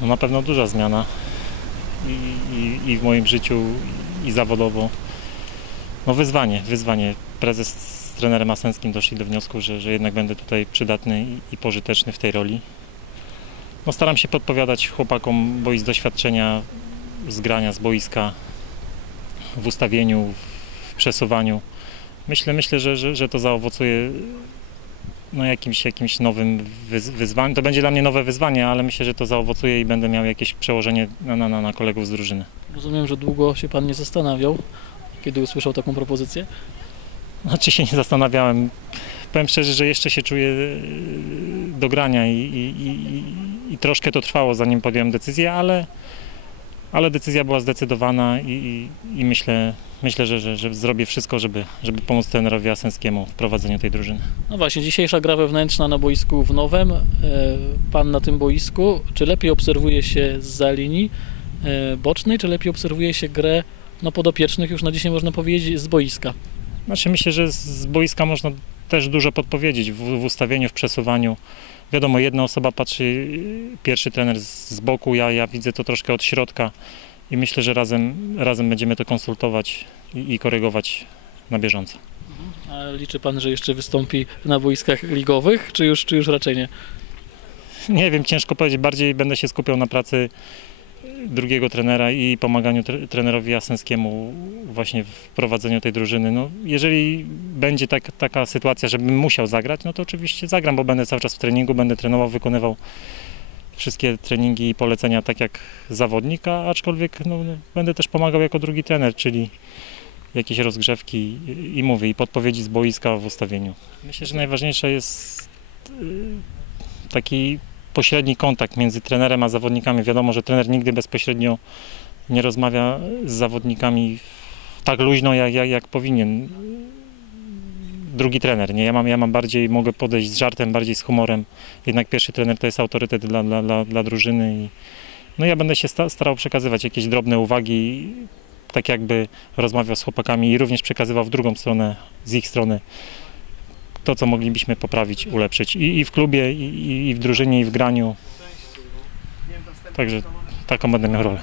No na pewno duża zmiana i, i, i w moim życiu i zawodowo. No wyzwanie, wyzwanie. Prezes z trenerem Asenskim doszli do wniosku, że, że jednak będę tutaj przydatny i, i pożyteczny w tej roli. No staram się podpowiadać chłopakom, bo i z doświadczenia, z grania z boiska, w ustawieniu, w przesuwaniu. Myślę, myślę że, że, że to zaowocuje no, jakimś, jakimś nowym wyz- wyzwaniem. To będzie dla mnie nowe wyzwanie, ale myślę, że to zaowocuje i będę miał jakieś przełożenie na, na, na, na kolegów z drużyny. Rozumiem, że długo się pan nie zastanawiał, kiedy usłyszał taką propozycję. Znaczy się nie zastanawiałem. Powiem szczerze, że jeszcze się czuję e, do grania i, i, i, i troszkę to trwało, zanim podjąłem decyzję, ale, ale decyzja była zdecydowana i, i, i myślę, myślę że, że, że zrobię wszystko, żeby, żeby pomóc trenerowi Asenskiemu w prowadzeniu tej drużyny. No właśnie, dzisiejsza gra wewnętrzna na boisku w Nowem. E, Pan na tym boisku, czy lepiej obserwuje się z linii e, bocznej, czy lepiej obserwuje się grę no, podopiecznych, już na dzisiaj można powiedzieć, z boiska? Znaczy myślę, że z boiska można też dużo podpowiedzieć w, w ustawieniu, w przesuwaniu. Wiadomo, jedna osoba patrzy, pierwszy trener z z boku, ja, ja widzę to troszkę od środka i myślę, że razem, razem będziemy to konsultować i, i korygować na bieżąco. A liczy Pan, że jeszcze wystąpi na boiskach ligowych, czy już, czy już raczej nie? Nie wiem, ciężko powiedzieć, bardziej będę się skupiał na pracy drugiego trenera i pomaganiu tre- trenerowi Jasenskiemu właśnie w prowadzeniu tej drużyny. No, jeżeli będzie tak, taka sytuacja, żebym musiał zagrać, no to oczywiście zagram, bo będę cały czas w treningu, będę trenował, wykonywał wszystkie treningi i polecenia tak jak zawodnik, a aczkolwiek no, będę też pomagał jako drugi trener, czyli jakieś rozgrzewki i, i mówię, i podpowiedzi z boiska w ustawieniu. Myślę, że najważniejsze jest y, taki pośredni kontakt między trenerem a zawodnikami. Wiadomo, że trener nigdy bezpośrednio nie rozmawia z zawodnikami tak luźno, jak, jak, jak powinien drugi trener. Nie? Ja, mam, ja mam bardziej, mogę podejść z żartem, bardziej z humorem. Jednak pierwszy trener to jest autorytet dla, dla, dla, dla drużyny. I, no ja będę się sta, starał przekazywać jakieś drobne uwagi, tak jakby rozmawiał z chłopakami i również przekazywał w drugą stronę, z ich strony to, co moglibyśmy poprawić, ulepszyć i, i w klubie, i- i w drużynie, i w graniu. Także taką będę miał rolę.